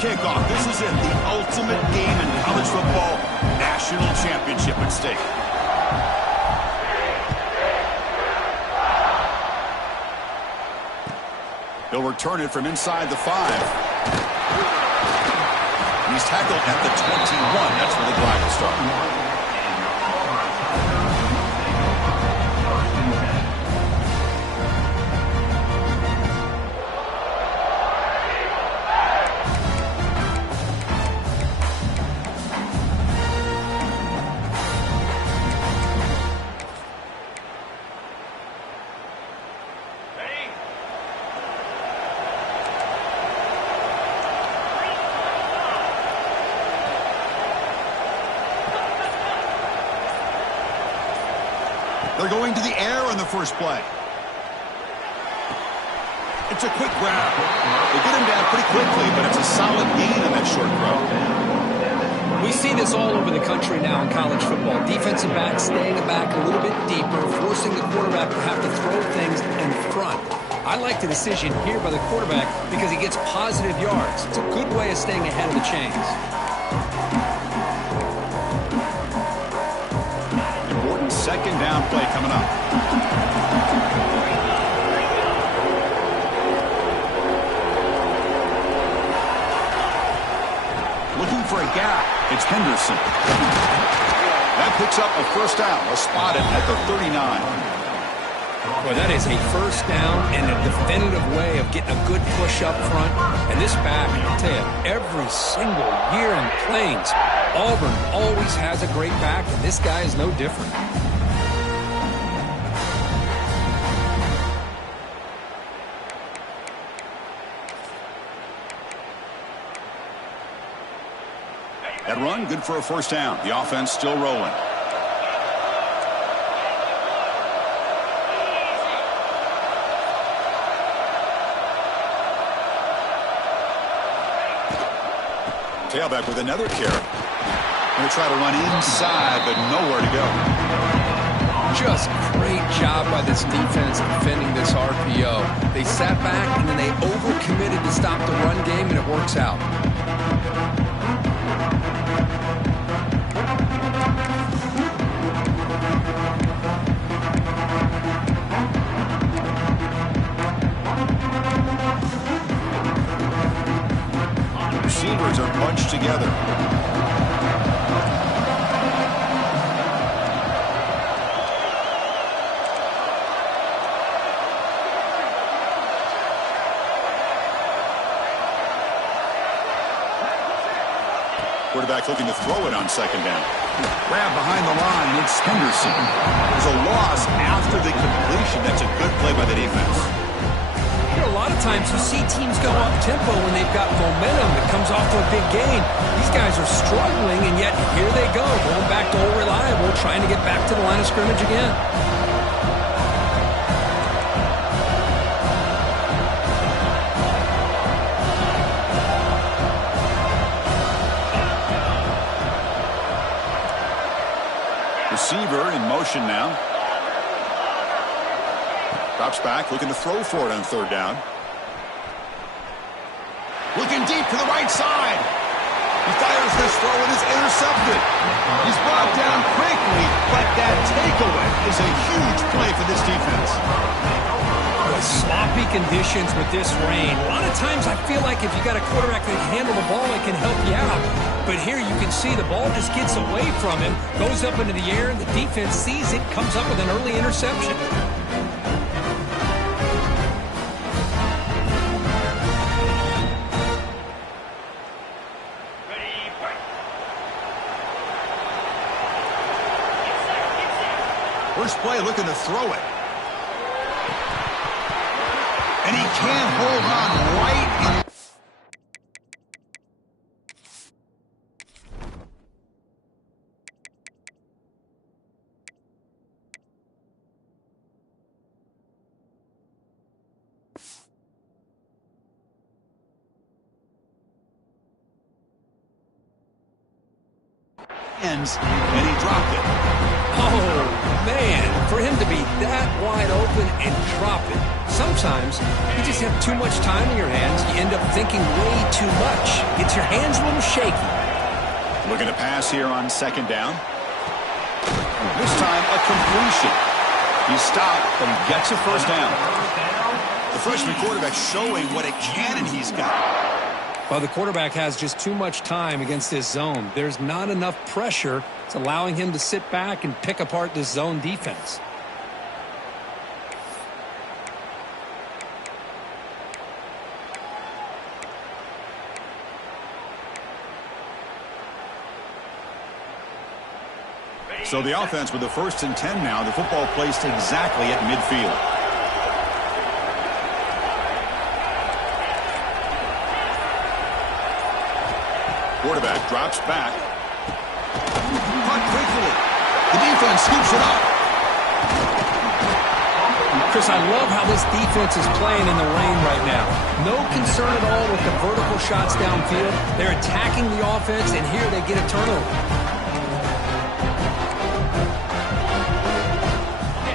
kickoff. This is it, the ultimate game in college football, national championship at stake. He'll return it from inside the 5. He's tackled at the 21. That's where the drive will start. They're going to the air on the first play. It's a quick grab. They get him down pretty quickly, but it's a solid gain on that short throw. We see this all over the country now in college football. Defensive backs staying back a little bit deeper, forcing the quarterback to have to throw things in front. I like the decision here by the quarterback because he gets positive yards. It's a good way of staying ahead of the chains. Second down play coming up. Looking for a gap. It's Henderson. That picks up a first down. A spotted at the 39. Well, that is a first down and a definitive way of getting a good push up front. And this back, I'll tell you, every single year in Plains, Auburn always has a great back, and this guy is no different. That run, good for a first down. The offense still rolling. Tailback with another carry. Going to try to run inside, but nowhere to go. Just great job by this defense defending this RPO. They sat back, and then they overcommitted to stop the run game, and it works out. Receivers are bunched together. Quarterback looking to throw it on second down. Grab behind the line. It's Henderson. There's a loss after the completion. That's a good play by the defense. A lot of times you see teams go up tempo when they've got momentum that comes off to a big gain. These guys are struggling, and yet here they go, going back to old reliable, trying to get back to the line of scrimmage again. Receiver in motion now. Drops back, looking to throw for it on third down. Looking deep to the right side. He fires this throw and is intercepted. He's brought down quickly, but that takeaway is a huge play for this defense. With sloppy conditions with this rain, a lot of times I feel like if you got a quarterback that can handle the ball, it can help you out. But here you can see the ball just gets away from him, goes up into the air, and the defense sees it, comes up with an early interception. First play looking to throw it. And he can't hold on right in. And he dropped it. Oh, man, for him to be that wide open and drop it. Sometimes you just have too much time in your hands. You end up thinking way too much. Gets your hands a little shaky. Looking to pass here on second down. This time a completion. He stopped, but he gets a first down. The freshman quarterback showing what a cannon he's got. Well, the quarterback has just too much time against this zone. There's not enough pressure. It's allowing him to sit back and pick apart this zone defense. So the offense with the 1st and 10 now. The football placed exactly at midfield. Quarterback drops back. Caught quickly. The defense scoops it up. Chris, I love how this defense is playing in the rain right now. No concern at all with the vertical shots downfield. They're attacking the offense, and here they get a turnover.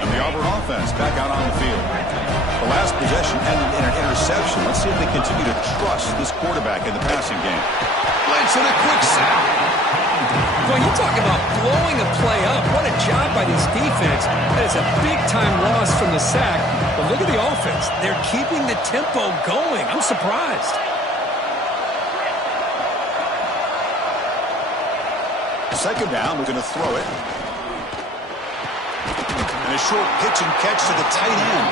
And the Auburn offense back out on the field. The last possession ended in an interception. Let's see if they continue to trust this quarterback in the passing game. Blitz and a quick sack. Well, you talk about blowing a play up. What a job by this defense. That is a big-time loss from the sack. But look at the offense. They're keeping the tempo going. I'm surprised. Second down, we're going to throw it. And a short pitch and catch to the tight end.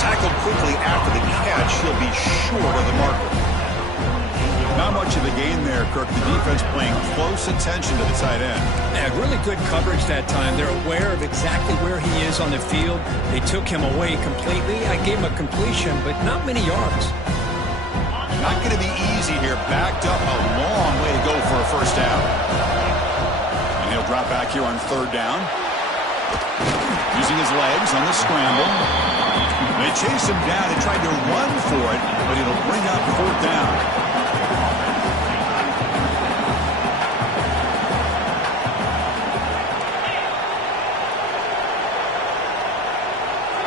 Tackled quickly after the catch. He'll be short of the marker. Not much of a gain there, Kirk. The defense paying close attention to the tight end. Yeah, really good coverage that time. They're aware of exactly where he is on the field. They took him away completely. I gave him a completion, but not many yards. Not going to be easy here. Backed up a long way to go for a first down. And he'll drop back here on third down. Using his legs on the scramble. They chased him down and tried to run for it, but it'll bring up fourth down.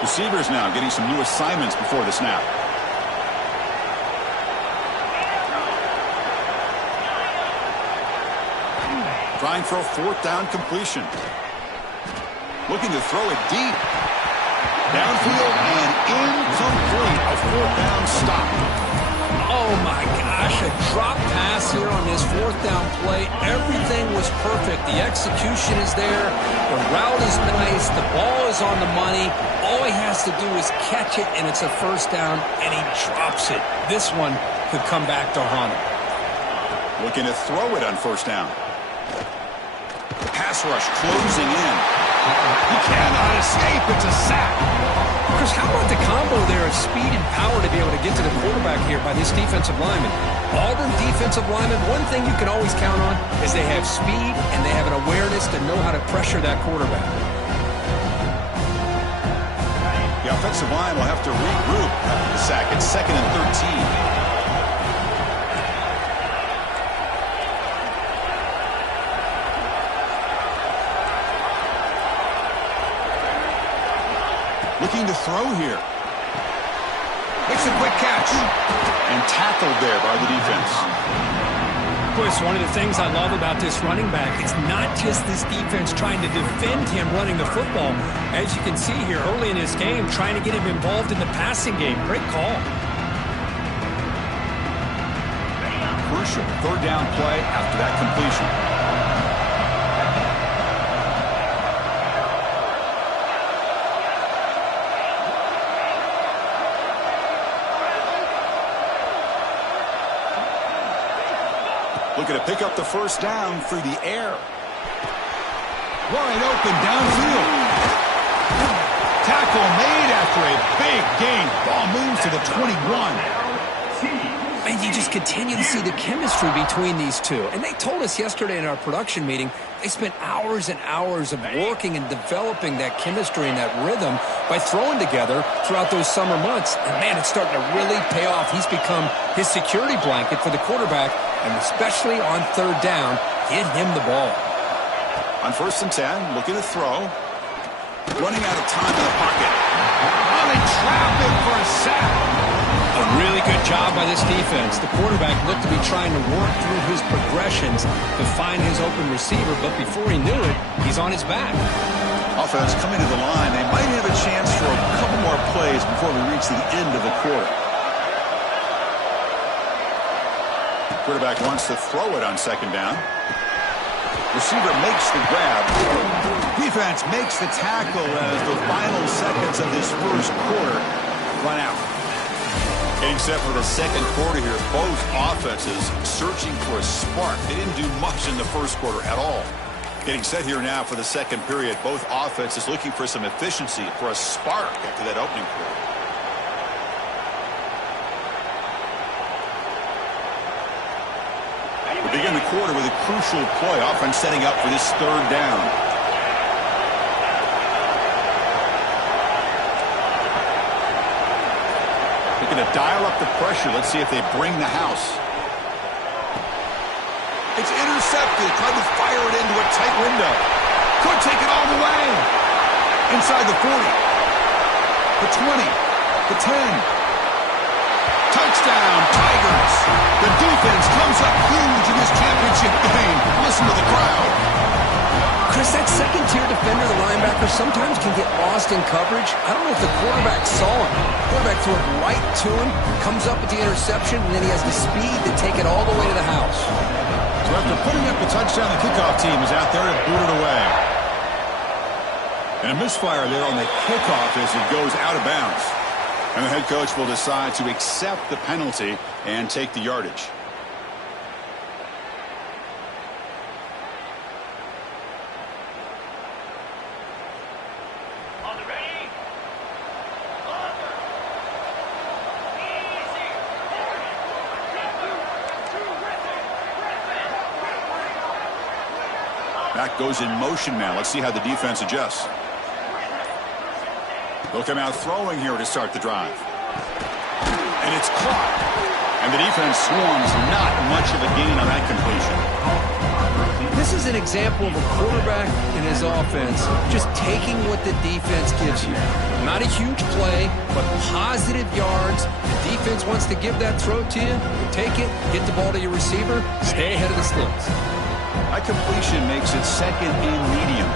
Receivers now getting some new assignments before the snap. Trying for a fourth down completion. Looking to throw it deep. Downfield and incomplete. A fourth down stop. Oh, my gosh, a drop pass here on this fourth down play. Everything was perfect. The execution is there. The route is nice. The ball is on the money. All he has to do is catch it, and it's a first down, and he drops it. This one could come back to haunt him. Looking to throw it on first down. The pass rush closing in. He cannot escape. It's a sack. Chris, how about the combo there of speed and power to be able to get to the quarterback here by this defensive lineman? Auburn defensive lineman, one thing you can always count on is they have speed and they have an awareness to know how to pressure that quarterback. The offensive line will have to regroup after the sack. It's 2nd and 13. Looking to throw here. Makes a quick catch. And tackled there by the defense. Chris, one of the things I love about this running back is not just this defense trying to defend him running the football. As you can see here early in this game, trying to get him involved in the passing game. Great call. Crucial third down play after that completion. Looking to pick up the first down through the air. Wide open downfield. Tackle made after a big gain. Ball moves to the 21. And you just continue to see the chemistry between these two. And they told us yesterday in our production meeting, they spent hours and hours of working and developing that chemistry and that rhythm by throwing together throughout those summer months. And, man, it's starting to really pay off. He's become his security blanket for the quarterback, and especially on third down, get him the ball. On 1st and 10, looking to throw. Running out of time in the pocket. Oh, they trap him for a sack. A really good job by this defense. The quarterback looked to be trying to work through his progressions to find his open receiver, but before he knew it, he's on his back. Offense coming to the line. They might have a chance for a couple more plays before we reach the end of the quarter. Quarterback wants to throw it on 2nd down. Receiver makes the grab. Defense makes the tackle as the final seconds of this first quarter run out. Getting set for the second quarter here. Both offenses searching for a spark. They didn't do much in the first quarter at all. Getting set here now for the second period. Both offenses looking for some efficiency, for a spark after that opening quarter. We begin the quarter with a crucial play. Offense setting up for this 3rd down. They're going to dial up the pressure. Let's see if they bring the house. It's intercepted. Tried to fire it into a tight window. Could take it all the way. Inside the 40. The 20. The 10. Touchdown, Tigers. The defense comes up huge in this championship game. Listen to the crowd. Chris, that second-tier defender, the linebacker, sometimes can get lost in coverage. I don't know if the quarterback saw him. The quarterback threw it right to him, comes up with the interception, and then he has the speed to take it all the way to the house. So after putting up the touchdown, the kickoff team is out there to boot it away. And a misfire there on the kickoff as it goes out of bounds. And the head coach will decide to accept the penalty and take the yardage. On the ready? Back goes in motion now. Let's see how the defense adjusts. They'll come out throwing here to start the drive. And it's caught. And the defense swarms. Not much of a gain on that completion. This is an example of a quarterback and his offense just taking what the defense gives you. Not a huge play, but positive yards. The defense wants to give that throw to you. You take it, get the ball to your receiver, stay ahead of the sticks. That completion makes it 2nd and medium.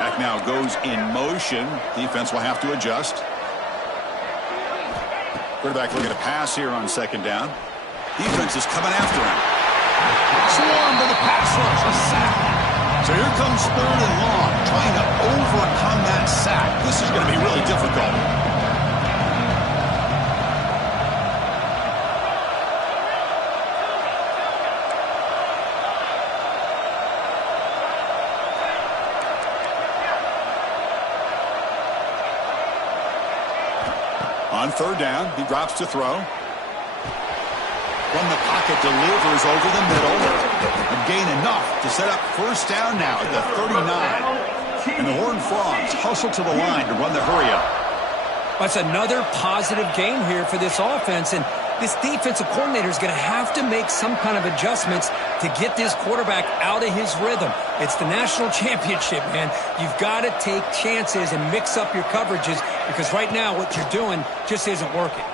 Back now goes in motion. Defense will have to adjust. Quarterback looking to pass here on 2nd down. Defense is coming after him. Swarmed by the pass rush. A sack. So here comes 3rd and long. Trying to overcome that sack. This is going to be really difficult. On 3rd down, he drops to throw. From the pocket, delivers over the middle. A gain enough to set up 1st down now at the 39. And the Horned Frogs hustle to the line to run the hurry-up. That's another positive gain here for this offense, and this defensive coordinator is going to have to make some kind of adjustments to get this quarterback out of his rhythm. It's the national championship, man. You've got to take chances and mix up your coverages because right now what you're doing just isn't working.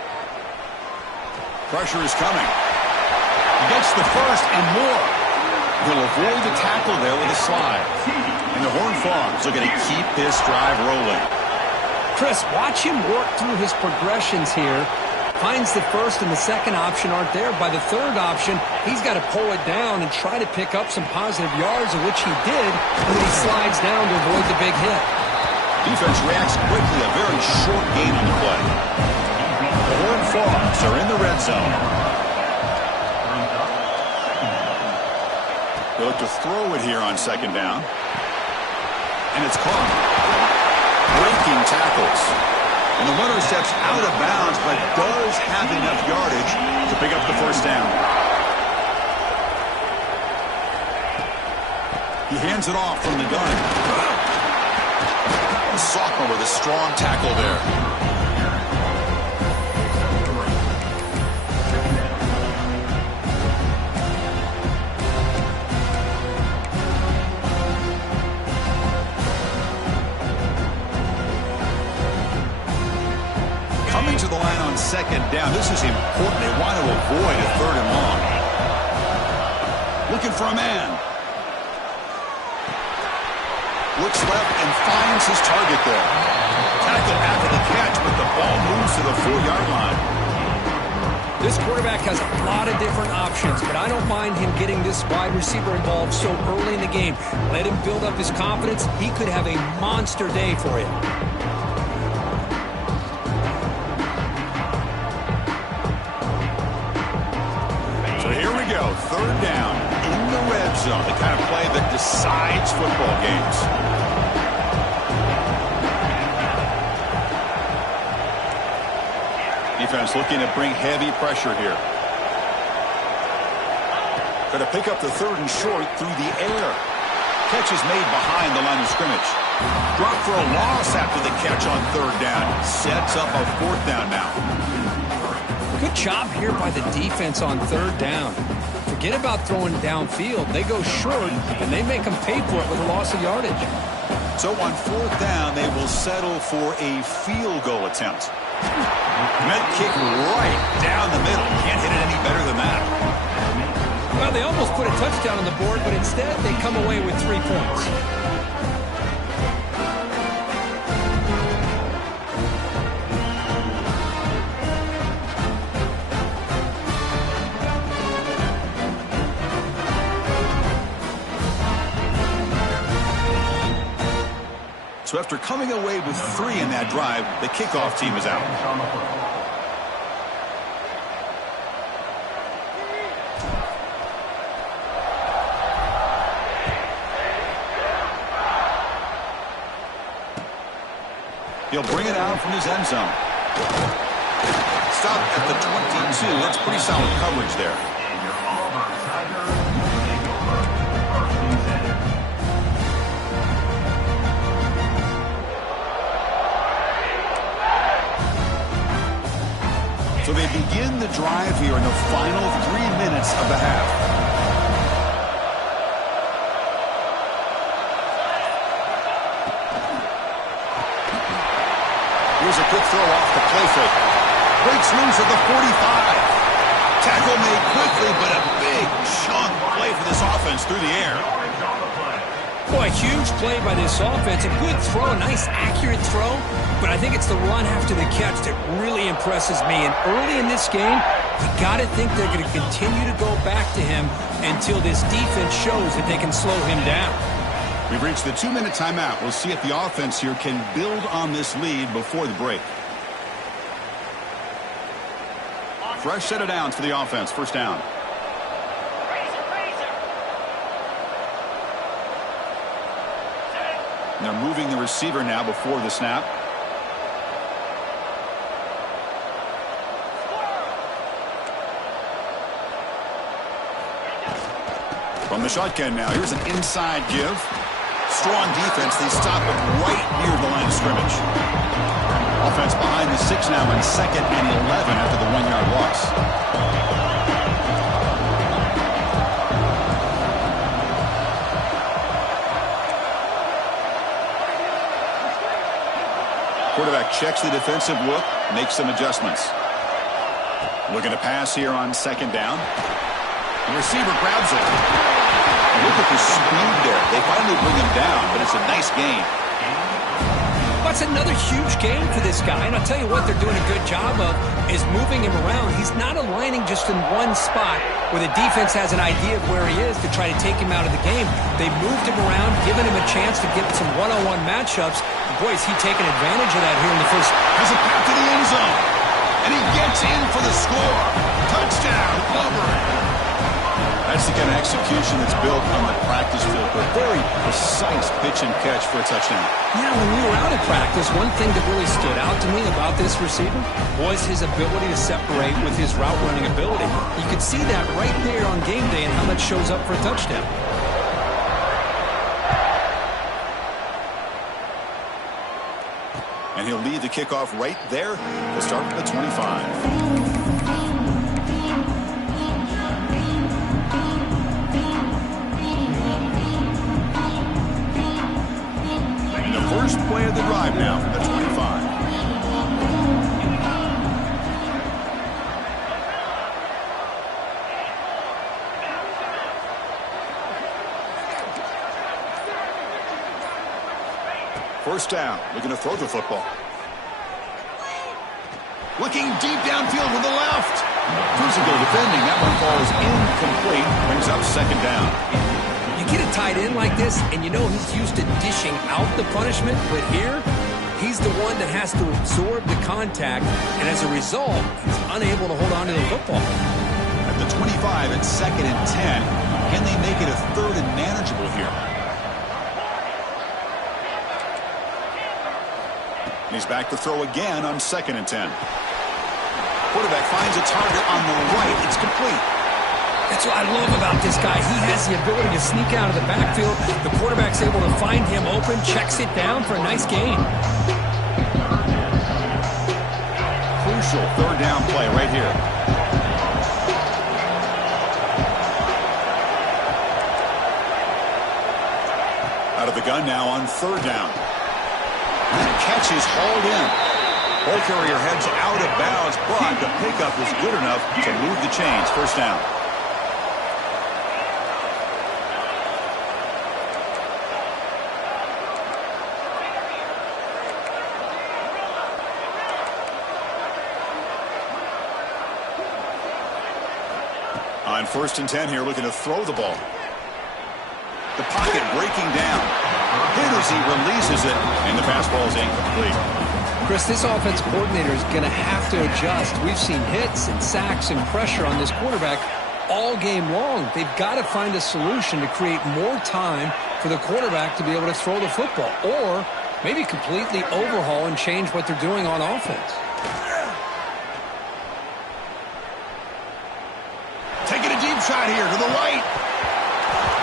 Pressure is coming. He gets the first and more. He'll avoid the tackle there with a slide. And the Horned Frogs are going to keep this drive rolling. Chris, watch him work through his progressions here. Finds the 1st and the 2nd option aren't there. By the 3rd option, he's got to pull it down and try to pick up some positive yards, of which he did, and then he slides down to avoid the big hit. Defense reacts quickly, a very short gain on the play. The Horned Frogs are in the red zone. They look to throw it here on 2nd down. And it's caught. Breaking tackles. And the runner steps out of bounds, but does have enough yardage to pick up the 1st down. He hands it off from the gun. The sophomore with a strong tackle there. second down. This is important. They want to avoid a 3rd and long. Looking for a man. Looks left and finds his target there. Tackled after the catch, but the ball moves to the 4-yard line. This quarterback has a lot of different options, but I don't mind him getting this wide receiver involved so early in the game. Let him build up his confidence. He could have a monster day for you. So here we go, 3rd down in the red zone, the kind of play that decides football games. Defense looking to bring heavy pressure here. Going to pick up the 3rd and short through the air. Catch is made behind the line of scrimmage. Drop for a loss after the catch on 3rd down. Sets up a 4th down now. Good job here by the defense on 3rd down. Forget about throwing downfield. They go short, and they make them pay for it with a loss of yardage. So on 4th down, they will settle for a field goal attempt. Met kick right down the middle. Can't hit it any better than that. Well, they almost put a touchdown on the board, but instead they come away with 3 points. So after coming away with 3 in that drive, the kickoff team is out. He'll bring it out from his end zone. Stop at the 22. That's pretty solid coverage there. So they begin the drive here in the final 3 minutes of the half. Here's a quick throw off the play fake. Breaks loose at the 45. Tackle made quickly, but a big chunk play for this offense through the air. Boy, a huge play by this offense. A good throw, a nice accurate throw. But I think it's the run after the catch that really impresses me. And early in this game, you got to think they're going to continue to go back to him until this defense shows that they can slow him down. We've reached the 2-minute timeout. We'll see if the offense here can build on this lead before the break. Fresh set of downs for the offense. 1st down. And they're moving the receiver now before the snap. From the shotgun now, here's an inside give. Strong defense. They stop it right near the line of scrimmage. Offense behind the 6 now in 2nd and 11 after the 1-yard loss. Quarterback checks the defensive look, makes some adjustments. Looking to pass here on 2nd down. The receiver grabs it. Look at the speed there. They finally bring him down, but it's a nice gain. That's another huge game for this guy. And I'll tell you what they're doing a good job of is moving him around. He's not aligning just in one spot where the defense has an idea of where he is to try to take him out of the game. They moved him around, given him a chance to get some one-on-one matchups. Boy, is he taking advantage of that here in the first. Has a path to the end zone. And he gets in for the score. Touchdown, Auburn. That's the kind of execution that's built on the practice field. A very precise pitch and catch for a touchdown. Yeah, when we were out at practice, one thing that really stood out to me about this receiver was his ability to separate with his route running ability. You could see that right there on game day and how that shows up for a touchdown. And he'll lead the kickoff right there. He'll start from the 25. First play of the drive now from the 25. First down, looking to throw the football. Looking deep downfield with the left. Physical defending. That one falls incomplete. Brings up second down. You get a tight end like this, and you know he's used to dishing out the punishment, but here, he's the one that has to absorb the contact, and as a result, he's unable to hold on to the football. At the 25, it's 2nd and 10. Can they make it a 3rd and manageable here? He's back to throw again on 2nd and 10. Quarterback finds a target on the right. It's complete. That's what I love about this guy. He has the ability to sneak out of the backfield. The quarterback's able to find him open, checks it down for a nice gain. Crucial 3rd down play right here. Out of the gun now on 3rd down. That catch is hauled in. Ball carrier heads out of bounds, but the pickup is good enough to move the chains. First down. On 1st and 10 here, looking to throw the ball. The pocket breaking down. Hit as he releases it, and the pass ball is incomplete. Chris, this offense coordinator is going to have to adjust. We've seen hits and sacks and pressure on this quarterback all game long. They've got to find a solution to create more time for the quarterback to be able to throw the football, or maybe completely overhaul and change what they're doing on offense. Taking a deep shot here to the right.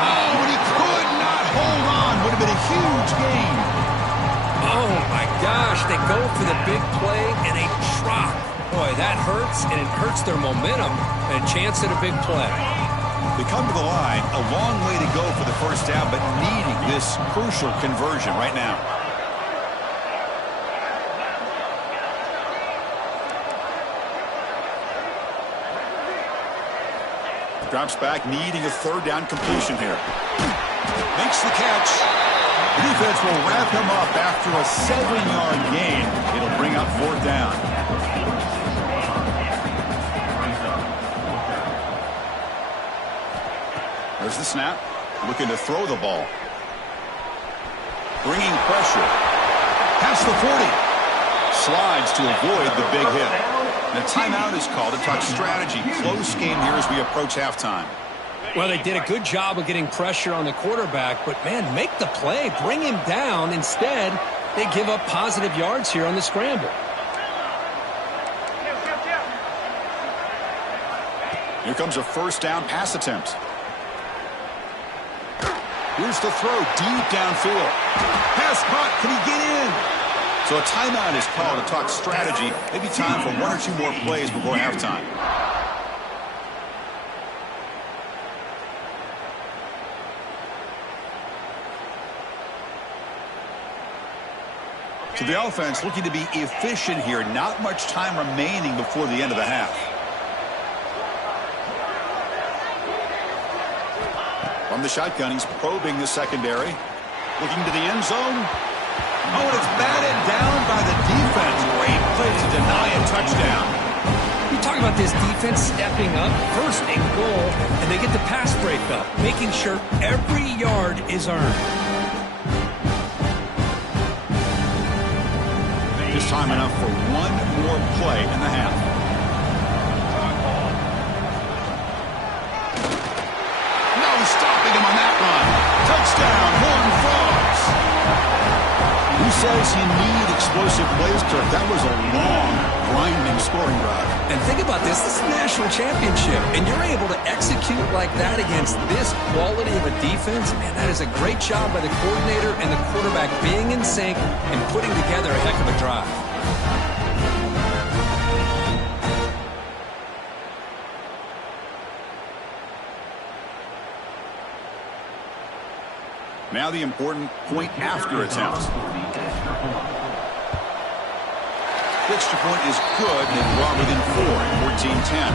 Oh, and he could not hold on. Would have been a huge gain. Oh, my gosh. They go for the big play, and they drop. Boy, that hurts, and it hurts their momentum and a chance at a big play. They come to the line, a long way to go for the first down, but needing this crucial conversion right now. Drops back, needing a 3rd down completion here. Makes the catch. The defense will wrap him up after a 7-yard gain. It'll bring up 4th down. There's the snap. Looking to throw the ball. Bringing pressure. Past the 40. Slides to avoid the big hit. The timeout is called to talk strategy. Close game here as we approach halftime. Well, they did a good job of getting pressure on the quarterback, but, man, make the play. Bring him down. Instead, they give up positive yards here on the scramble. Here comes a 1st down pass attempt. Here's the throw deep downfield. Pass caught. Can he get in? So a timeout is called to talk strategy. Maybe time for 1 or 2 more plays before halftime. So the offense looking to be efficient here. Not much time remaining before the end of the half. From the shotgun, he's probing the secondary. Looking to the end zone. Oh, and it's batted down by the defense. Great play to deny a touchdown. You talk about this defense stepping up, 1st and goal, and they get the pass breakup, making sure every yard is earned. Just time enough for 1 more play in the half. No stopping him on that run. Touchdown, Horned Frogs. Who says you need explosive plays, Kirk? That was a long, grinding scoring drive. And think about this. This is a national championship, and you're able to execute like that against this quality of a defense. Man, that is a great job by the coordinator and the quarterback being in sync and putting together a heck of a drive. Now the important point after attempt. The extra point is good. They draw within 4, 14-10.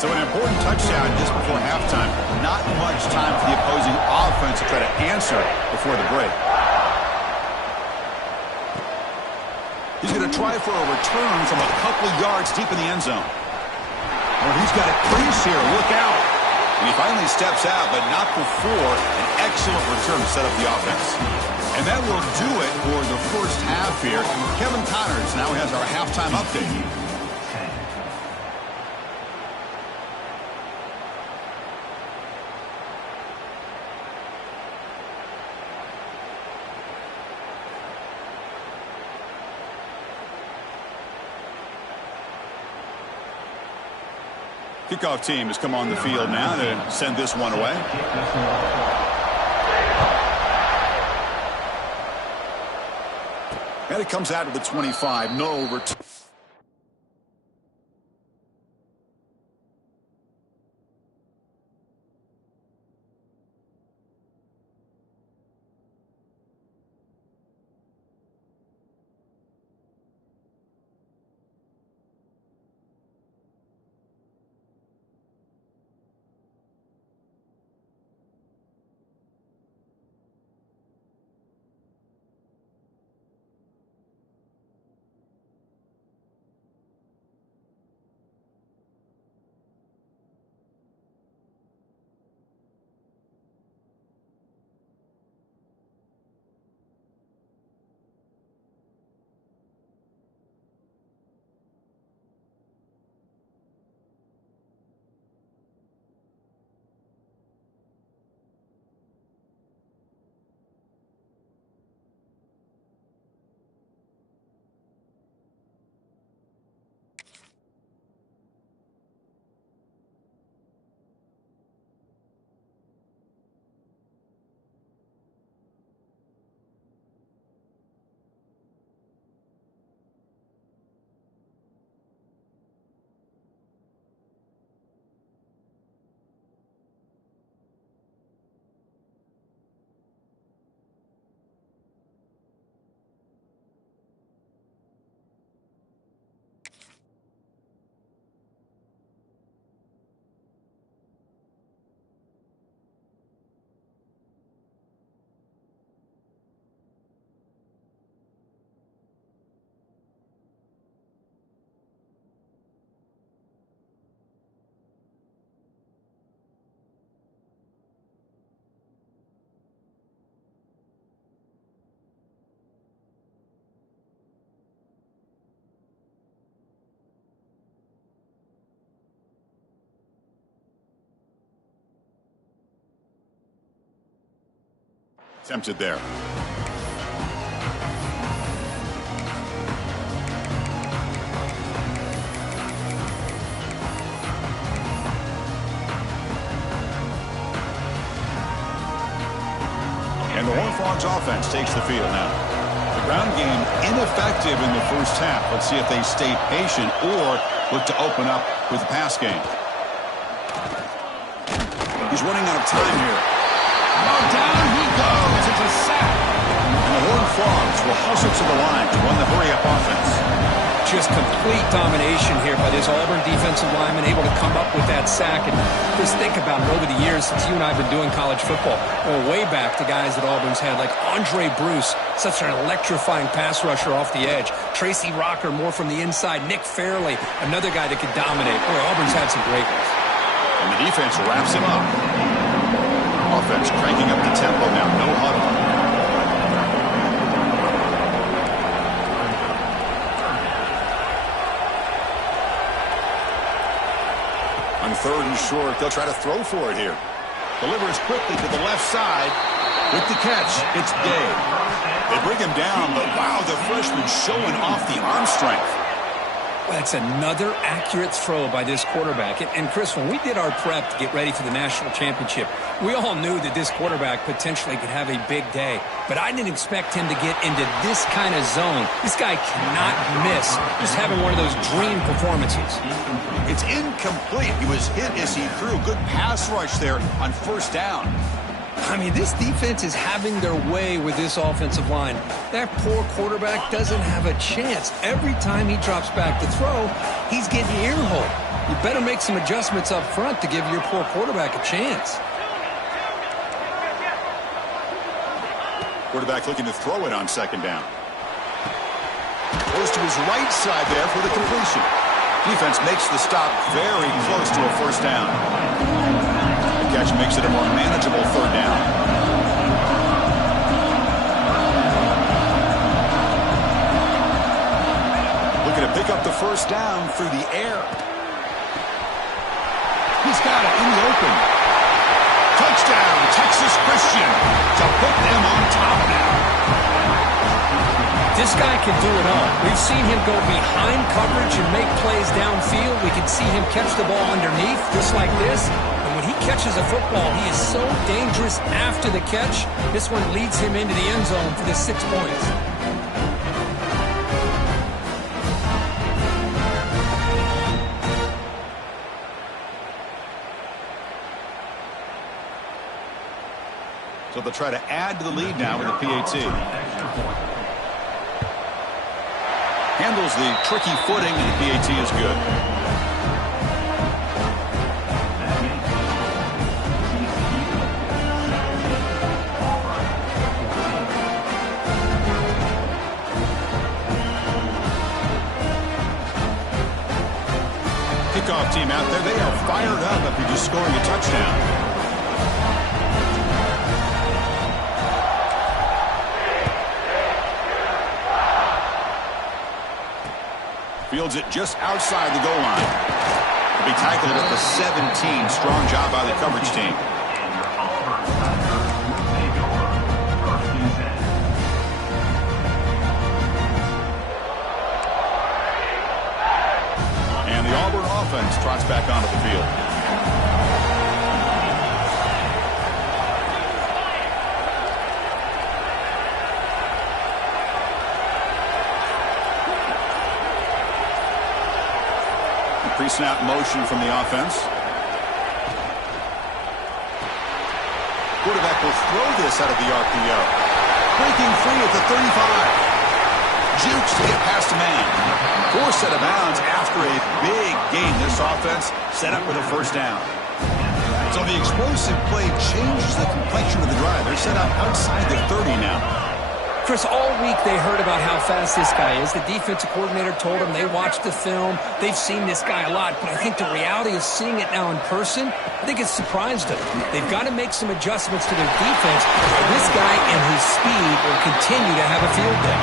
So an important important touchdown just before halftime. Not much time for the opposing offense to try to answer before the break. He's going to try for a return from a couple yards deep in the end zone. Oh, he's got a crease here. Look out. And he finally steps out, but not before an excellent return to set up the offense. And that will do it for the first half here. Kevin Connors now has our halftime update. Kickoff team has come on the field now to send this one away. And it comes out of the 25. No return. Attempted there. And the Horned Frogs offense takes the field now. The ground game ineffective in the first half. Let's see if they stay patient or look to open up with the pass game. He's running out of time here. Oh, down he goes. It's a sack. And the Horned Frogs will hustle to the line to run the hurry-up offense. Just complete domination here by this Auburn defensive lineman, able to come up with that sack. And just think about it over the years since you and I have been doing college football. Going way back to guys that Auburn's had, like Andre Bruce, such an electrifying pass rusher off the edge. Tracy Rocker, more from the inside. Nick Fairley, another guy that could dominate. Boy, Auburn's had some great ones. And the defense wraps him up. Offense cranking up the tempo now. No huddle. On third and short, they'll try to throw for it here. Delivers quickly to the left side. With the catch, it's Day. They bring him down, but wow, the freshman showing off the arm strength. Well, that's another accurate throw by this quarterback. And Chris, when we did our prep to get ready for the national championship, we all knew that this quarterback potentially could have a big day. But I didn't expect him to get into this kind of zone. This guy cannot miss. Just having one of those dream performances. It's incomplete. He was hit as he threw. Good pass rush there on first down. I mean, this defense is having their way with this offensive line. That poor quarterback doesn't have a chance. Every time he drops back to throw, he's getting ear-hole. you better make some adjustments up front to give your poor quarterback a chance. Quarterback looking to throw it on second down. Goes to his right side there for the completion. Defense makes the stop very close to a first down. The catch makes it a more manageable third down. Looking to pick up the first down through the air. He's got it in the open. Touchdown, Texas Christian, to put them on top now. This guy can do it all. We've seen him go behind coverage and make plays downfield. We can see him catch the ball underneath, just like this. And when he catches a football, he is so dangerous after the catch. This one leads him into the end zone for the 6 points. So they'll try to add to the lead now with a PAT. Handles the tricky footing, and the PAT is good. Kickoff team out there, they are fired up after just scoring a touchdown. Fields it just outside the goal line. He'll be tackled at the 17. Strong job by the coverage team. And the Auburn offense trots back onto the field. Pre-snap motion from the offense. Quarterback will throw this out of the RPO. Breaking free at the 35. Jukes to get past a man. Forced out of bounds after a big gain. This offense set up with a first down. So the explosive play changes the complexion of the drive. They're set up outside the 30 now. Chris, all week they heard about how fast this guy is. The defensive coordinator told them they watched the film. They've seen this guy a lot, but I think the reality of seeing it now in person, I think it's surprised them. They've got to make some adjustments to their defense. This guy and his speed will continue to have a field day.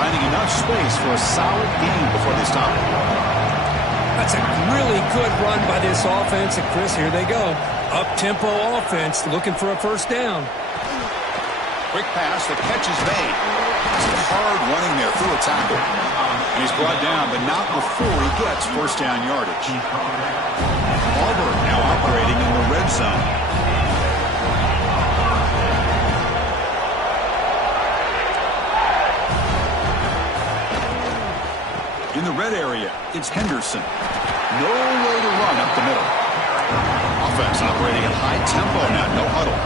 Finding enough space for a solid gain before they stop it. That's a really good run by this offense. And Chris, here they go. Up-tempo offense looking for a first down. Quick pass, the catch is made. Some hard running there through a tackle. And he's brought down, but not before he gets first down yardage. Auburn now operating in the red zone. In the red area, it's Henderson. No way to run up the middle. Offense operating at high tempo now, no huddle.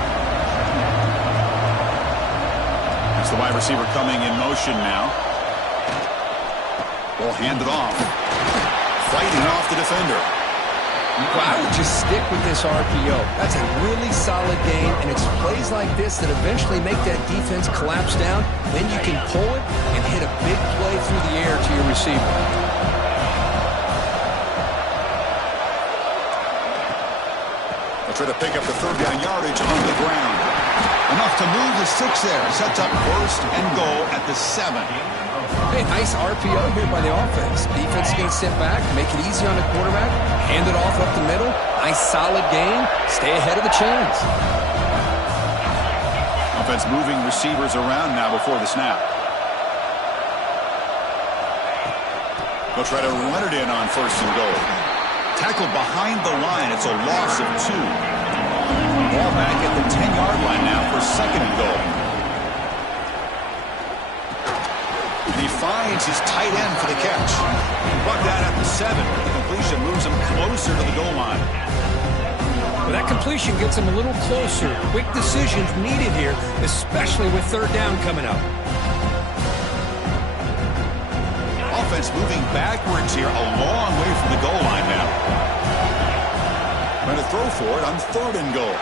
The wide receiver coming in motion now. Ball handed off. Fighting off the defender. Well, I would just stick with this RPO. That's a really solid game, and it's plays like this that eventually make that defense collapse down. Then you can pull it and hit a big play through the air to your receiver. They'll try to pick up the third down yardage on the ground. Enough to move the 6 there. Sets up first and goal at the 7. Hey, nice RPO here by the offense. Defense is going to sit back, make it easy on the quarterback, hand it off up the middle. Nice solid game. Stay ahead of the chains. Offense moving receivers around now before the snap. They'll try to run it in on first and goal. Tackled behind the line. It's a loss of 2. Ball back at the 10-yard line now for second and goal. And he finds his tight end for the catch. Brought down at the 7. The completion moves him closer to the goal line. Well, that completion gets him a little closer. Quick decisions needed here, especially with third down coming up. offense moving backwards here, a long way from the goal line now. Trying to throw for it on 3rd and goal.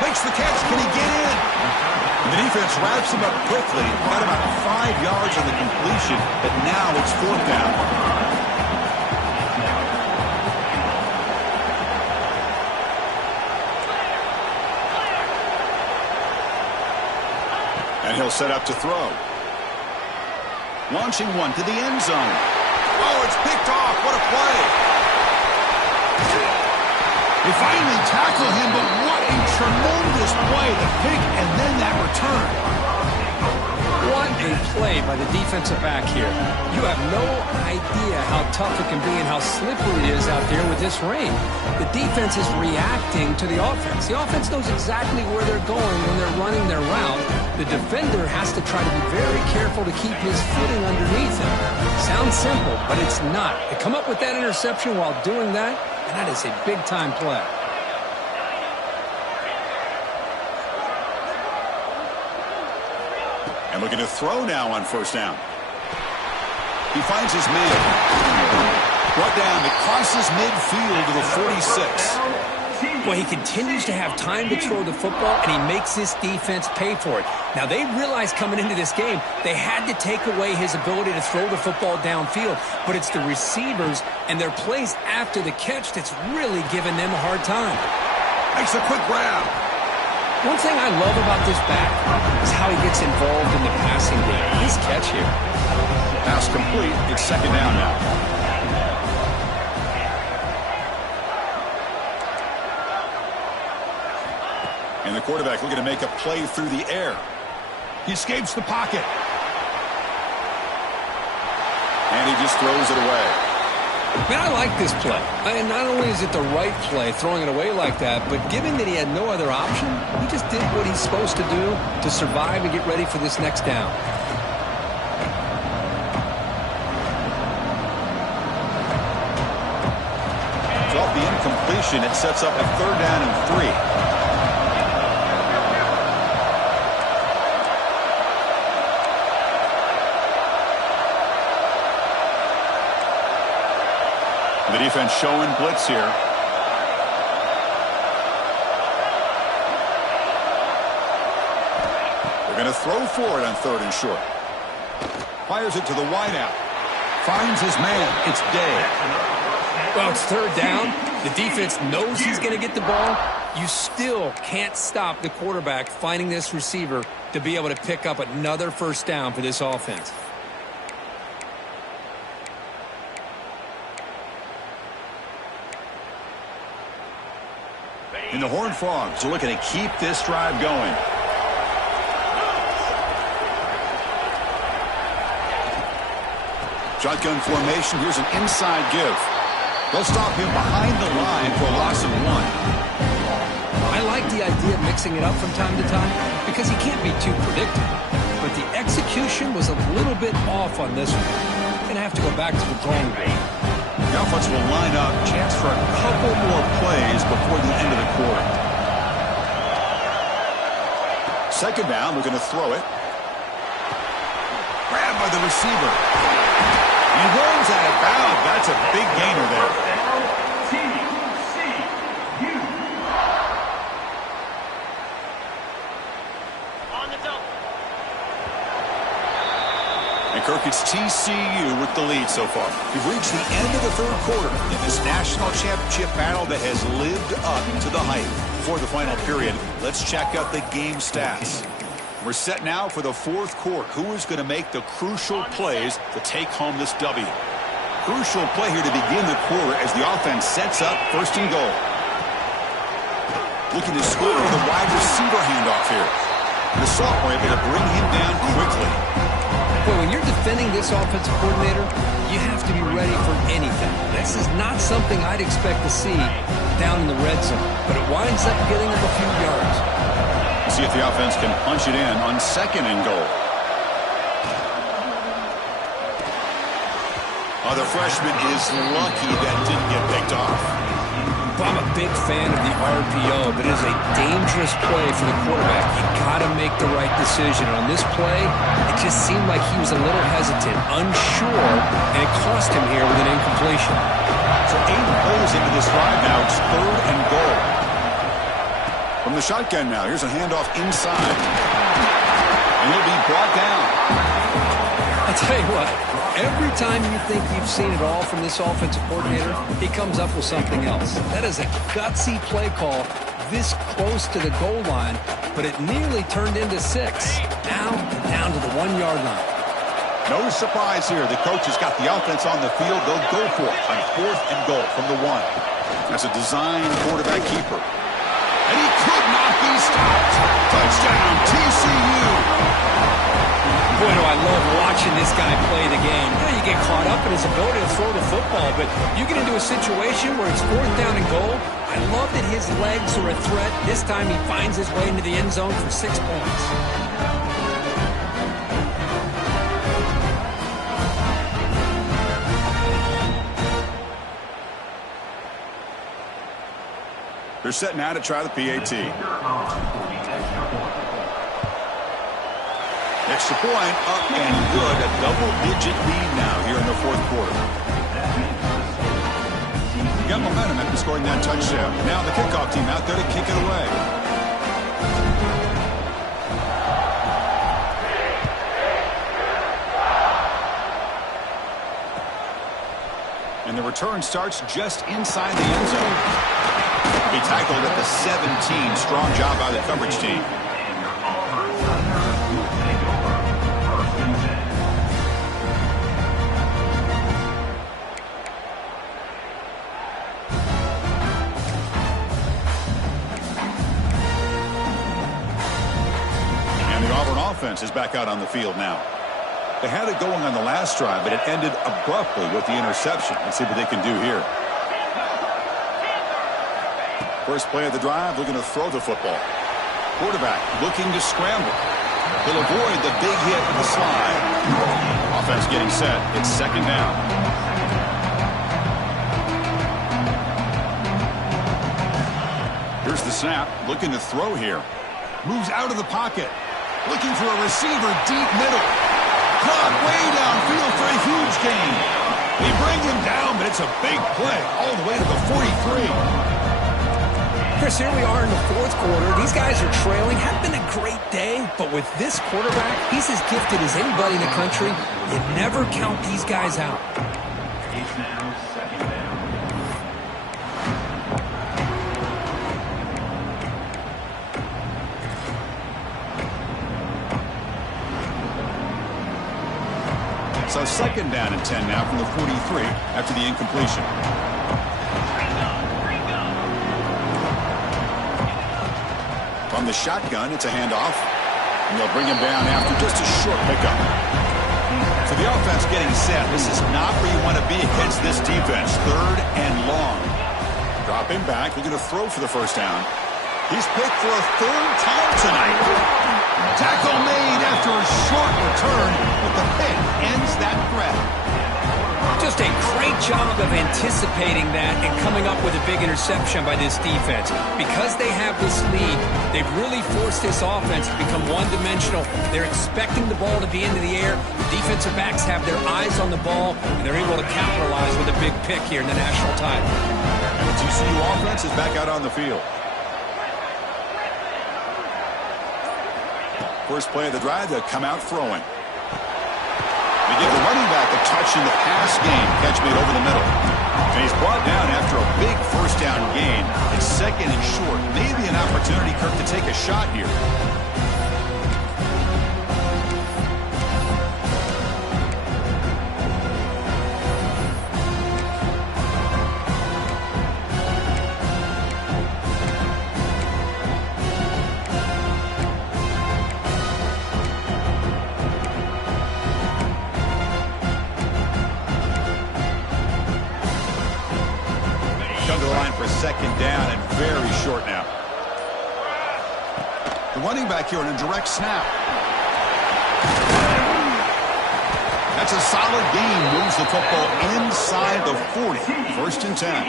Makes the catch. Can he get in? The defense wraps him up quickly. Got about 5 yards on the completion, but now it's 4th down. And he'll set up to throw. Launching one to the end zone. Oh, it's picked off. What a play. They finally tackle him, but what a tremendous play. The pick and then that return. What a play by the defensive back here. You have no idea how tough it can be and how slippery it is out there with this rain. The defense is reacting to the offense. The offense knows exactly where they're going when they're running their route. The defender has to try to be very careful to keep his footing underneath him. Sounds simple, but it's not. To come up with that interception while doing that, and that is a big-time play. And looking to throw now on 1st down. He finds his man. Brought down. It crosses midfield to the 46. Well, he continues to have time to throw the football, and he makes this defense pay for it. Now, they realized coming into this game they had to take away his ability to throw the football downfield, but it's the receivers and their plays after the catch that's really giving them a hard time. Makes a quick grab. One thing I love about this back is how he gets involved in the passing game. His catch here. Pass complete. It's 2nd down now. And the quarterback looking to make a play through the air. He escapes the pocket. And he just throws it away. Man, I like this play. And not only is it the right play, throwing it away like that, but given that he had no other option, he just did what he's supposed to do to survive and get ready for this next down. So off the incompletion, it sets up a 3rd down and 3. The defense showing blitz here. They're going to throw for it on 3rd and short. Fires it to the wideout. Finds his man. It's Day. Well, it's 3rd down. The defense knows he's going to get the ball. You still can't stop the quarterback finding this receiver to be able to pick up another 1st down for this offense. And the Horned Frogs are looking to keep this drive going. Shotgun formation. Here's an inside give. They'll stop him behind the line for a loss of 1. I like the idea of mixing it up from time to time because he can't be too predictable. But the execution was a little bit off on this one. Going to have to go back to the drawing board. The offense will line up. Chance for a couple more plays before the end of the quarter. 2nd down. We're going to throw it. Grabbed by the receiver. He rolls out of bounds. That's a big gainer there. And Kirk, it's TCU with the lead so far. We've reached the end of the 3rd quarter in this national championship battle that has lived up to the hype. Before the final period, let's check out the game stats. We're set now for the 4th quarter. Who is going to make the crucial plays to take home this W? Crucial play here to begin the quarter as the offense sets up 1st and goal. Looking to score with a wide receiver handoff here. The sophomore able to bring him down quickly. Well, when you're defending this offensive coordinator, you have to be ready for anything. This is not something I'd expect to see down in the red zone, but it winds up getting him a few yards. See if the offense can punch it in on 2nd and goal. The freshman is lucky that didn't get picked off. Well, I'm a big fan of the RPO, but it is a dangerous play for the quarterback. You got to make the right decision. On this play, it just seemed like he was a little hesitant, unsure, and it cost him here with an incompletion. So 8 plays into this drive now. It's 3rd and goal. From the shotgun now, here's a handoff inside. And he'll be brought down. I'll tell you what, every time you think you've seen it all from this offensive coordinator, he comes up with something else. That is a gutsy play call this close to the goal line, but it nearly turned into 6. Now down to the 1-yard line. No surprise here. The coach has got the offense on the field. They'll go for it on 4th and goal from the 1. That's a design quarterback keeper. And he could not be stopped. Touchdown, TCU. Boy, do I love watching this guy play the game. You know, you get caught up in his ability to throw the football, but you get into a situation where it's 4th down and goal. I love that his legs are a threat. This time he finds his way into the end zone for 6 points. They're set now to try the PAT. Extra point, up and good. A double-digit lead now here in the 4th quarter. You got momentum after scoring that touchdown. Now the kickoff team out there to kick it away. And the return starts just inside the end zone. He tackled at the 17. Strong job by the coverage team. And the Auburn offense is back out on the field now. They had it going on the last drive, but it ended abruptly with the interception. Let's see what they can do here. First play of the drive, looking to throw the football. Quarterback looking to scramble. He'll avoid the big hit with the slide. Offense getting set. It's 2nd down. Here's the snap. Looking to throw here. Moves out of the pocket. Looking for a receiver deep middle. Caught way downfield for a huge gain. They bring him down, but it's a big play all the way to the 43. Chris, here we are in the 4th quarter. These guys are trailing. Hadn't been a great day, but with this quarterback, he's as gifted as anybody in the country. You never count these guys out. It's now 2nd down. So 2nd down and 10 now from the 43 after the incompletion. From the shotgun, it's a handoff. And they'll bring him down after just a short pickup. So the offense getting set. This is not where you want to be against this defense. 3rd and long. Dropping back, looking to throw for the 1st down. He's picked for a 3rd time tonight. Tackle made after a short return, but the pick ends that threat. Just a great job of anticipating that and coming up with a big interception by this defense. Because they have this lead, they've really forced this offense to become one-dimensional. They're expecting the ball to be into the air. The defensive backs have their eyes on the ball, and they're able to capitalize with a big pick here in the national title. And the TCU offense is back out on the field. First play of the drive, they'll come out throwing. They give the running back a touch in the pass game. Catch made over the middle. And he's brought down after a big 1st down gain. It's 2nd and short. Maybe an opportunity, Kirk, to take a shot here. To the line for 2nd down and very short now. The running back here on a direct snap. That's a solid gain. Moves the football inside the 40. 1st and 10.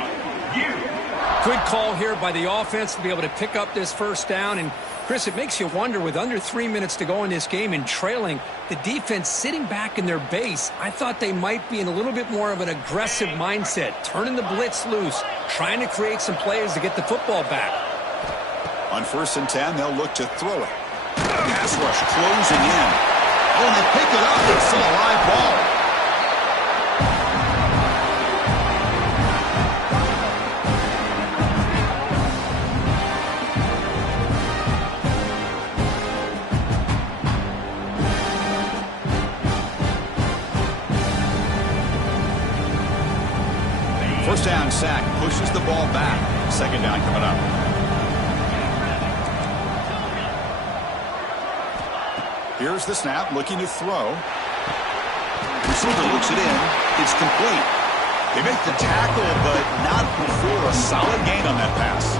Good call here by the offense to be able to pick up this first down. And, Chris, it makes you wonder, with under 3 minutes to go in this game and trailing, the defense sitting back in their base, I thought they might be in a little bit more of an aggressive mindset, turning the blitz loose, trying to create some plays to get the football back. On 1st and 10, they'll look to throw it. Pass rush closing in. Oh, and they pick it up. It's still a live ball. First down sack pushes the ball back. 2nd down coming up. Here's the snap, looking to throw. Receiver looks it in. It's complete. They make the tackle, but not before a solid gain on that pass.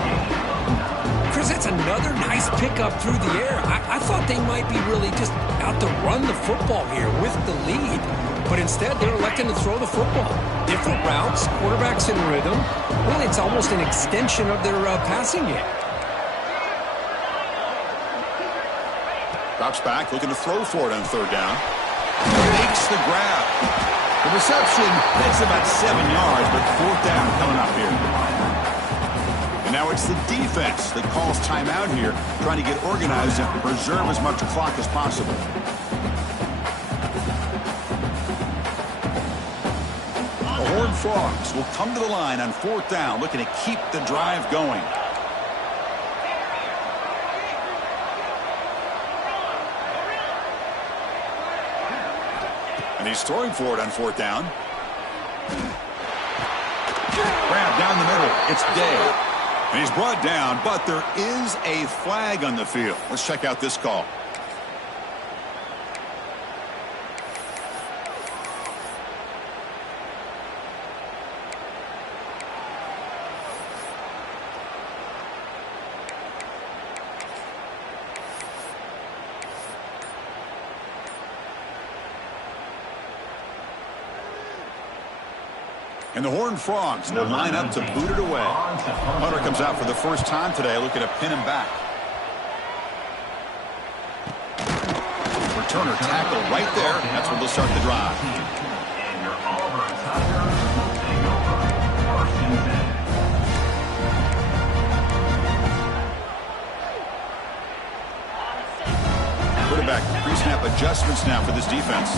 Chris, that's another nice pickup through the air. I thought they might be really just out to run the football here with the lead. But instead, they're electing to throw the football. Different routes, quarterbacks in rhythm. Really, it's almost an extension of their passing game. Drops back, looking to throw for it on 3rd down. Makes the grab. The reception, that's about 7 yards, but 4th down coming up here. And now it's the defense that calls timeout here, trying to get organized and preserve as much clock as possible. The Horned Frogs will come to the line on 4th down, looking to keep the drive going. And he's throwing for it on 4th down. Grab down the middle. It's Day. And he's brought down, but there is a flag on the field. Let's check out this call. And the Horned Frogs will line up to boot it away. Hunter comes out for the first time today, looking to pin him back. Returner tackle right there. That's where they'll start the drive. Quarterback pre-snap adjustments now for this defense.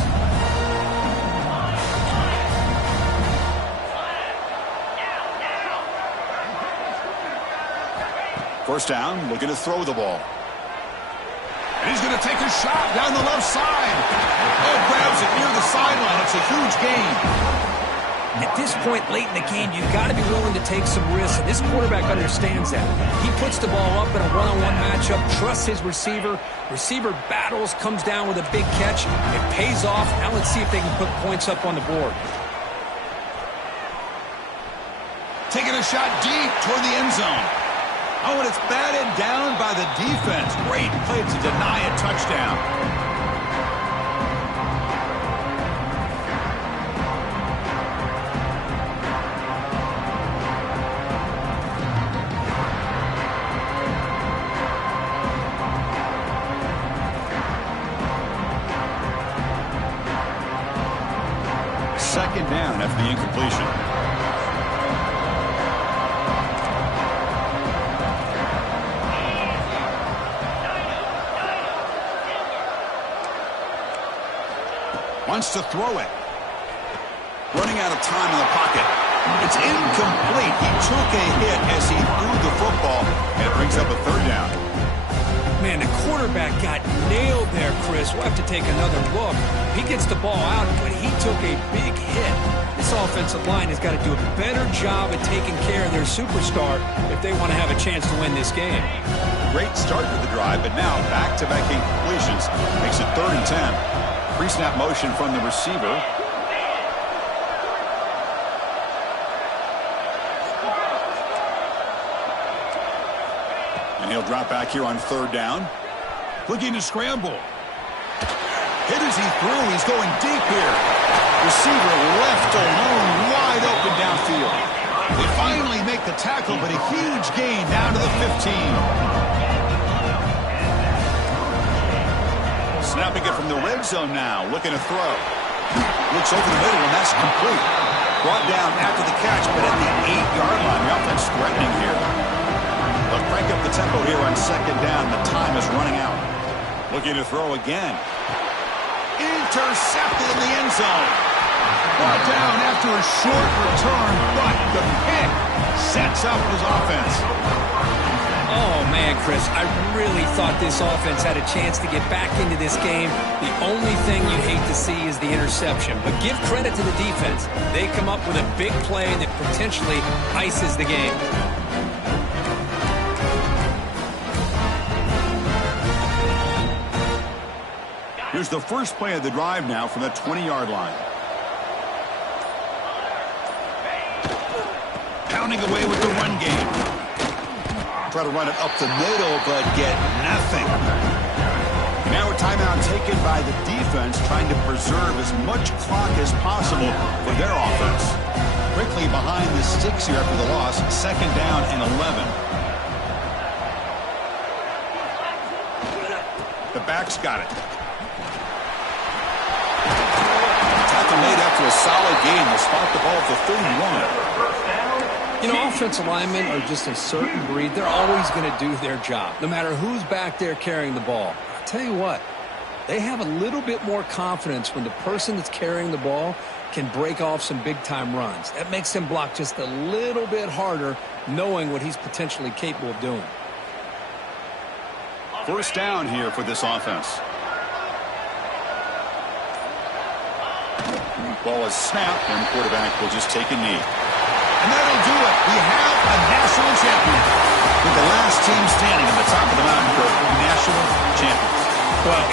First down, looking to throw the ball. And he's going to take a shot down the left side. Oh, grabs it near the sideline. It's a huge gain. At this point late in the game, you've got to be willing to take some risks, and this quarterback understands that. He puts the ball up in a one-on-one matchup, trusts his receiver. Receiver battles, comes down with a big catch. It pays off. Now let's see if they can put points up on the board. Taking a shot deep toward the end zone. Oh, and it's batted down by the defense. Great play to deny a touchdown. Second down after the incompletion. Wants to throw it. Running out of time in the pocket. It's incomplete. He took a hit as he threw the football, and it brings up a 3rd down. Man, the quarterback got nailed there, Chris. We'll have to take another look. He gets the ball out, but he took a big hit. This offensive line has got to do a better job at taking care of their superstar if they want to have a chance to win this game. Great start to the drive, but now back-to-back incompletions makes it 3rd and 10. Pre-snap motion from the receiver. And he'll drop back here on 3rd down. Looking to scramble. Hit as he threw. He's going deep here. Receiver left alone, wide open downfield. They finally make the tackle, but a huge gain down to the 15. Snapping it from the red zone now, looking to throw. Looks over the middle, and that's complete. Brought down after the catch, but at the 8-yard line. The offense threatening here. They'll crank up the tempo here on second down. The time is running out. Looking to throw again. Intercepted in the end zone. Brought down after a short return, but the pick sets up his offense. Oh, man, Chris, I really thought this offense had a chance to get back into this game. The only thing you'd hate to see is the interception. But give credit to the defense. They come up with a big play that potentially ices the game. Here's the first play of the drive now from the 20-yard line. Pounding away with the run game. Try to run it up the middle, but get nothing. Now a timeout taken by the defense, trying to preserve as much clock as possible for their offense. Quickly behind the sticks here after the loss, second down and 11. The back's got it. Tackle made after a solid game. They'll spot the ball at the 31. You know, offensive linemen are just a certain breed. They're always going to do their job, no matter who's back there carrying the ball. I'll tell you what, they have a little bit more confidence when the person that's carrying the ball can break off some big-time runs. That makes them block just a little bit harder, knowing what he's potentially capable of doing. First down here for this offense. Ball is snapped, and the quarterback will just take a knee. And that'll do